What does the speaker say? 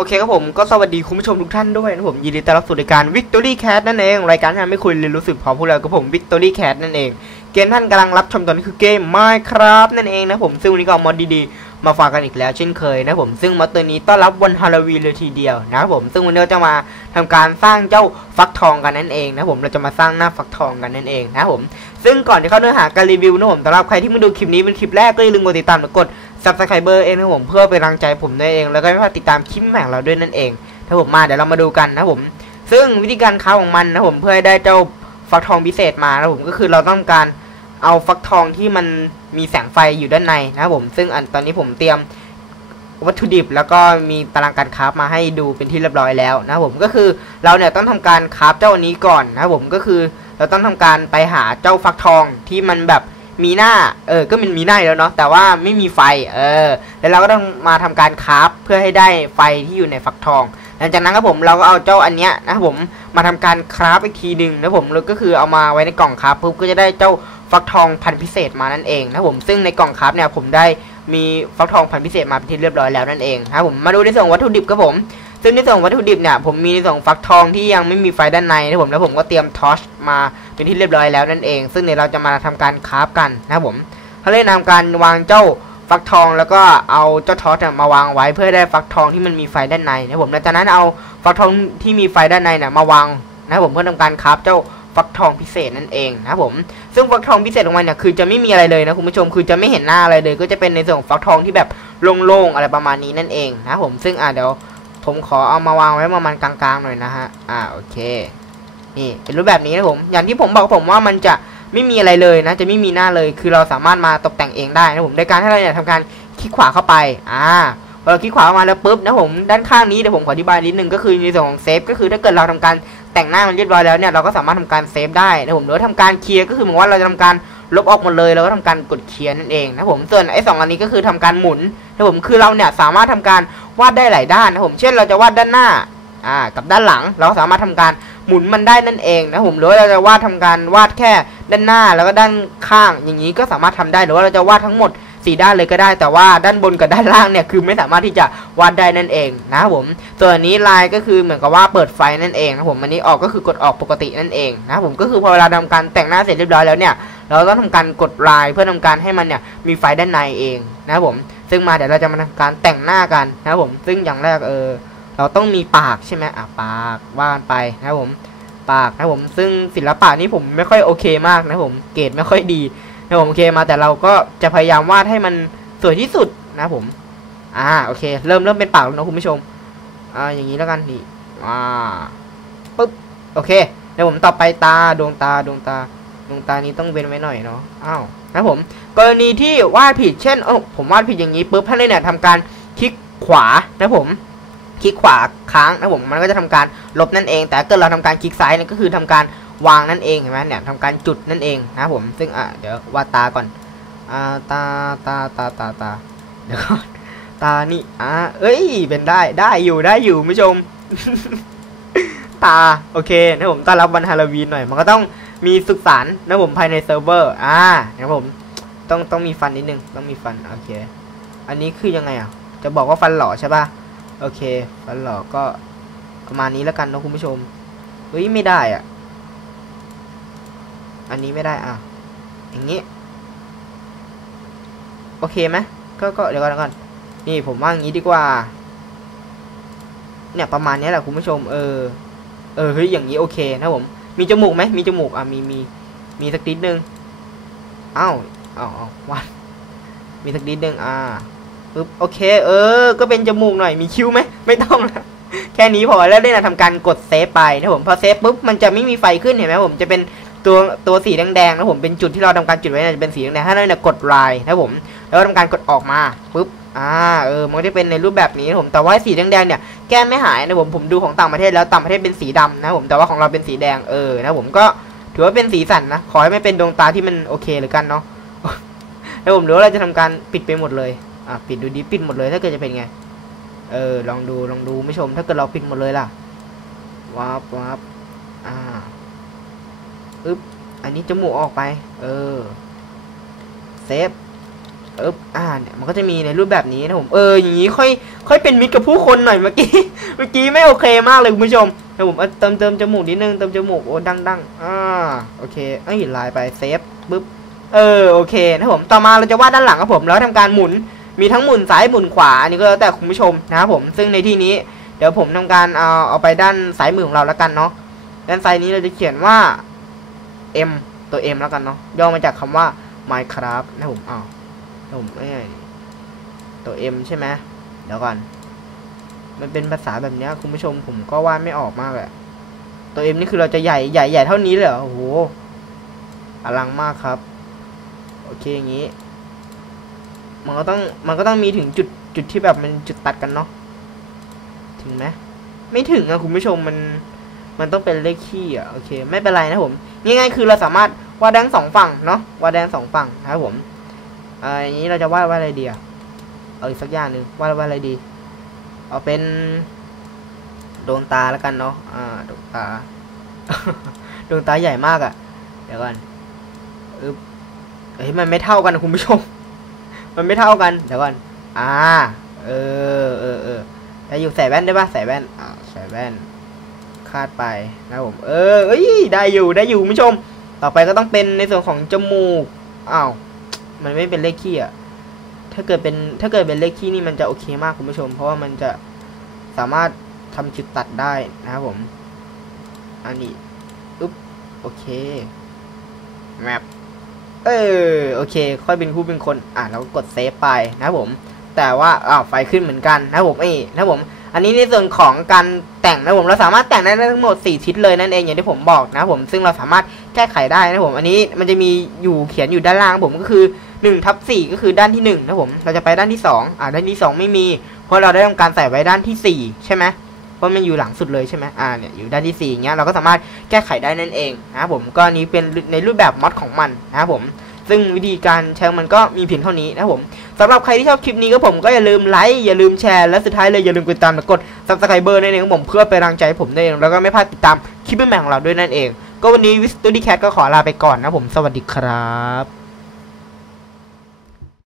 โอเคครับผมก็สวัสดีคุณผู้ชมทุกท่านด้วยนะผมยินดีต้อนรับสู่รายการ Victory Cat นั่นเอง รายการที่ทำให้คุณเรียนรู้สึกพอพวกเรากับผม Victory Cat นั่นเอง เกมท่านกำลังรับชมตอนนี้คือเกม Minecraft นั่นเองนะผมซึ่งวันนี้ก็เอามอดดีๆ มาฝากกันอีกแล้วเช่นเคยนะผมซึ่งมอดตัวนี้ต้อนรับวันฮาโลวีนเลยทีเดียวนะครับผมซึ่งวันนี้เราจะมาทำการสร้างเจ้าฟักทองกันนั่นเองนะผมเราจะมาสร้างหน้าฟักทองกันนั่นเองนะผมซึ่งก่อนที่เข้าเนื้อหาการรีวิวนะผมสำหรับใครที่มาดูคลิปนี้เป็นคลิปแรกก็อย่าลืมกดติดตามและกด subscriber เองนะผมเพื่อเป็นกำลังใจผมด้วยเองแล้วก็ไม่พลาดติดตามคลิปใหม่ของเราด้วยนั่นเองถ้าผมมาเดี๋ยวเรามาดูกันนะผม ซึ่งวิธีการค้าของมันนะผมเพื่อให้ได้เจ้าฟักทองพิเศษมานะผมก็คือเราต้องการเอาฟักทองที่มันมีแสงไฟอยู่ด้านในนะผมซึ่งอันตอนนี้ผมเตรียมวัตถุดิบแล้วก็มีตารางการคราฟมาให้ดูเป็นที่เรียบร้อยแล้วนะผมก็คือเราเนี่ยต้องทำการคราฟเจ้าอันนี้ก่อนนะผมก็คือเราต้องทำการไปหาเจ้าฟักทองที่มันแบบ มีหน้า เออ ก็มันมีหน้าอยู่แล้วเนาะ แต่ว่าไม่มีไฟ เออ แล้วเราก็ต้องมาทำการคราฟเพื่อให้ได้ไฟที่อยู่ในฟักทอง หลังจากนั้นครับผมเราก็เอาเจ้าอันเนี้ยนะครับผมมาทำการคราฟอีกทีหนึ่งนะผมแล้วก็คือเอามาไว้ในกล่องคราฟปุ๊บก็จะได้เจ้าฟักทองพันธุ์พิเศษมานั่นเองนะผมซึ่งในกล่องคราฟเนี่ยผมได้มีฟักทองพันธุ์พิเศษมาเป็นที่เรียบร้อยแล้วนั่นเองนะครับผมมาดูในส่วนวัตถุดิบครับผม ซึ่งในส่วนของวัตถุดิบเนี่ยผมมีในส่วนของฟักทองที่ยังไม่มีไฟด้านในนะผมแล้วผมก็เตรียมทอชมาเป็นที่เรียบร้อยแล้วนั่นเอง ซึ่งเดี๋ยวเราจะมาทำการคราฟกันนะครับผมเขาเลยนำการวางเจ้าฟักทองแล้วก็เอาเจ้าทอสมาวางไว้เพื่อได้ฟักทองที่มันมีไฟด้านในนะผมหลังจากนั้นเอาฟักทองที่มีไฟด้านในเนี่ยมาวางนะผมเพื่อทำการคราฟเจ้าฟักทองพิเศษนั่นเองนะผมซึ่งฟักทองพิเศษของมันเนี่ยคือจะไม่มีอะไรเลยนะคุณผู้ชมคือจะไม่เห็นหน้าอะไรเลย ก็จะเป็นในส่วนของฟักทองที่แบบโล่งๆอะไรประมาณนี้นั่นเองนะผมซึ่งอะเดี๋ยว ผมขอเอามาวางไว้ประมาณกลางๆหน่อยนะฮะ อ่าโอเค นี่เป็นรูปแบบนี้นะผม อย่างที่ผมบอกผมว่ามันจะไม่มีอะไรเลยนะ จะไม่มีหน้าเลย คือเราสามารถมาตกแต่งเองได้นะผมในการที่เราเนี่ยทำการคลิกขวาเข้าไป อ่าพอเราคลิกขวาเข้ามาแล้วปุ๊บนะผม ด้านข้างนี้เดี๋ยวผมขออธิบายนิดนึงก็คือในส่วนของเซฟก็คือถ้าเกิดเราทำการแต่งหน้ามันเรียบร้อยแล้วเนี่ยเราก็สามารถทำการเซฟได้นะผมหรือว่าทำการเคลียร์ก็คือเหมือนว่าเราจะทำการ ลบออกหมดเลยแล้วก็ทำการกดเคลียร์นั่นเองนะผมส่วนไอ้สองอันนี้ก็คือทำการหมุนนะผมคือเราเนี่ยสามารถทำการวาดได้หลายด้านนะผมเช่นเราจะวาดด้านหน้าอ่ากับด้านหลัง เราก็สามารถทำการหมุนมันได้นั่นเองนะผมหรือว่าเราจะวาดทำการวาดแค่ด้านหน้าแล้วก็ด้านข้างอย่างนี้ก็สามารถทำได้หรือว่าเราจะวาดทั้งหมดสี่ด้านเลยก็ได้ แต่ว่าด้านบนกับด้านล่างเนี่ยคือไม่สามารถที่จะวาดได้นั่นเองนะผมส่วนนี้ลายก็คือเหมือนกับว่าเปิดไฟนั่นเองนะผมอันนี้ออกก็คือกดออกปกตินั่นเองนะผมก็คือพอเวลาทำการแต่งหน้าเสร็จเรียบร้อยแล้วเนี่ย เราต้องทำการกดลายเพื่อทำการให้มันเนี่ยมีไฟด้านในเองนะครับผมซึ่งมาเดี๋ยวเราจะมาทำการแต่งหน้ากันนะครับผมซึ่งอย่างแรกเออเราต้องมีปากใช่ไหมอะปากว่านไปนะครับผมปากนะครับผมซึ่งศิลปะนี้ผมไม่ค่อยโอเคมากนะครับผมเกรดไม่ค่อยดีนะครับผมโอเคมาแต่เราก็จะพยายามวาดให้มันสวยที่สุดนะครับผมอ่าโอเค เริ่มเริ่มเป็นปากแล้วนะคุณผู้ชมอ่าอย่างนี้แล้วกันนี่อ่าปึ๊บโอเคเดี๋ยวผมต่อไปตาดวงตาดวงตา ดวงตานี้ต้องเว้นไว้หน่อยเนาะอ้าวนะผม กรณีที่วาดผิดเช่นเออผมวาดผิดอย่างนี้ปุ๊บให้เลยเนี่ยทำการคลิกขวานะผมคลิกขวาค้างนะผมมันก็จะทำการลบนั่นเอง แต่ถ้าเกิดเราทำการคลิกซ้ายเนี่ยก็คือทำการวางนั่นเองเห็นไหมเนี่ยทำการจุดนั่นเองนะผมซึ่งอะเดี๋ยววาดตาก่อนอ่าตาตาตาตาตาเดี๋ยวก่อนตานี่อ่าเอ้ยเป็นได้ได้อยู่ได้อยู่ผู้ชม ตาโอเคนะผมต้อนรับวันฮาโลวีนหน่อย มันก็ต้อง มีสุขสันนะผมภายในเซิร์ฟเวอร์ อ่านะผมต้องต้องมีฟันนิดนึงต้องมีฟันโอเค อันนี้คือยังไงอะ จะบอกว่าฟันหล่อใช่ป่ะโอเค ฟันหล่อก็ประมาณนี้แล้วกันนะคุณผู้ชมเฮ้ยไม่ได้อะ อันนี้ไม่ได้อะ อย่างนี้ โอเคไหมก็ก็เดี๋ยวก่อนเดี๋ยวก่อนนี่ผมว่าอย่างนี้ดีกว่า เนี่ยประมาณนี้แหละคุณผู้ชม เออ เออเฮ้ยอย่างนี้โอเคนะผม มีจมูกไหมมีจมูกอะมีมีมีสักนิดนึงอ้าวอ้าวอ้าววัดมีสักนิดนึงอ่าปึ๊บโอเค เออ ก็เป็นจมูกหน่อยมีคิ้วไหมไม่ต้องนะแค่นี้พอแล้วได้นะทำการกดเซฟไปนะผมพอเซฟปุ๊บมันจะไม่มีไฟขึ้นเห็นไหมผมจะเป็นตัวตัวสีแดงๆนะผมเป็นจุดที่เราทำการจุดไว้เนี่ยจะเป็นสีแดงถ้าเราเนี่ยกดลายนะผม แล้วทำการกดออกมาปุ๊บ อ่าเออมันจะเป็นในรูปแบบนี้นะผมแต่ว่าสีแดงๆเนี่ยแก้ไม่หายนะผมผมดูของต่างประเทศแล้วต่างประเทศเป็นสีดำนะผมแต่ว่าของเราเป็นสีแดงเออนะผมก็ถือว่าเป็นสีสันนะขอให้ไม่เป็นดวงตาที่มันโอเคหรือกันเนาะแล้วผมหรือว่าเราจะทำการปิดไปหมดเลยอะปิดดูดิปิดหมดเลยถ้าเกิดจะเป็นไง เออลองดูลองดูไม่ชม ถ้าเกิดเราปิดหมดเลยล่ะวับวับอ่าอึ๊บอันนี้จมูกออกไป เออเซฟ เอออ่าเนี่ยมันก็จะมีในรูปแบบนี้นะผมเอออย่างนี้ค่อยค่อยเป็นมิตรกับผู้คนหน่อยเมื่อกี้เมื่อกี้ไม่โอเคมากเลยคุณผู้ชมนะผมเอาเติมเติมจมูกนิดนึงเติมจมูกโอ้ดังดังอ่าโอเคเอ้ยลน์ไปเซฟปึ๊บเออโอเคนะผมต่อมาเราจะวาดด้านหลังครับผมแล้วทำการหมุนมีทั้งหมุนซ้ายหมุนขวาอันนี้ก็แล้วแต่คุณผู้ชมนะครับผมซึ่งในที่นี้เดี๋ยวผมทำการเอาเอาไปด้านซ้ายมือของเราแล้วกันเนาะด้านซ้ายนี้เราจะเขียนว่า M ตัว M แล้วกันเนาะย่อมาจากคำว่า Minecraft นะผมอ้าว ผมเอ้ยตัว M ใช่ไหมเดี๋ยวก่อน มันเป็นภาษาแบบนี้คุณผู้ชมผมก็วาดไม่ออกมากเลยตัว M นี่คือเราจะใหญ่ใหญ่ใหญ่เท่านี้เลยเหรอโอ้โหอลังมากครับ โอเคอย่างนี้ มันก็ต้องมันก็ต้องมีถึงจุดจุดที่แบบมันจุดตัดกันเนาะถึงไหมไม่ถึงอะคุณผู้ชมมันมันต้องเป็นเลขขี้อะโอเค ไม่เป็นไรนะผมง่ายๆคือเราสามารถวาดแดงสองฝั่งเนาะวาดแดงสองฝั่งนะครับผม อ่าอย่างนี้เราจะวาดวาอะไรดีอะเอาอีกสักอย่างหนึ่งวาดวาอะไรดี เอาเป็นดวงตาแล้วกันเนาะอ่าดวงตาดวงตาใหญ่มากอะเดี๋ยวก่อนอึ๊บเฮ้ยมันไม่เท่ากันคุณผู้ชม มันไม่เท่ากัน เดี๋ยวก่อน อ่า เออเออเออแต่อยู่ใส่แว่นได้ปะใส่แว่นอ่าใส่แว่น คาดไปนะผม เออเอ้ย ได้อยู่ ได้อยู่คุณผู้ชม ต่อไปก็ต้องเป็นในส่วนของจมูก อ้าว มันไม่เป็นเลขขี้อะ ถ้าเกิดเป็นถ้าเกิดเป็นเลขขี้นี่มันจะโอเคมากคุณผู้ชม เพราะว่ามันจะสามารถทำจุดตัดได้นะครับผม อันนี้อุ๊บโอเคแมปเออโอเค ค่อยเป็นผู้เป็นคน อะเราก็กดเซฟไปนะครับผม แต่ว่าอ้าวไฟขึ้นเหมือนกันนะครับผมเอ้นะครับผม อันนี้ในส่วนของการแต่งนะผมเราสามารถแต่งได้ทั้งหมด 4 ทิศเลยนั่นเองอย่างที่ผมบอกนะผมซึ่งเราสามารถแก้ไขได้นะผม อันนี้มันจะมีอยู่เขียนอยู่ด้านล่างผมก็คือ 1ทับ4ก็คือด้านที่1นะครับผม เราจะไปด้านที่2อ่าด้านที่ 2 ไม่มี เพราะเราได้ทำการใส่ไว้ด้านที่ 4 ใช่ไหมเพราะมันอยู่หลังสุดเลยใช่ไหมอ่าเนี่ยอยู่ด้านที่4อย่างเงี้ยเราก็สามารถแก้ไขได้นั่นเองนะผมก็นี้เป็นในรูปแบบมอดของมันนะผม ซึ่งวิธีการใช้มันก็มีเพียงเท่านี้นะผมสำหรับใครที่ชอบคลิปนี้ก็ผมก็อย่าลืมไลค์อย่าลืมแชร์และสุดท้ายเลยอย่าลืมกดติดตามและกด subscribe นั่นเองของผมเพื่อเป็นกำลังใจผมนั่นเองแล้วก็ไม่พลาดติดตามคลิปใหม่ของเราด้วยนั่นเอง ก็วันนี้วิสตูดี้แคทก็ขอลาไปก่อนนะผมสวัสดีครับ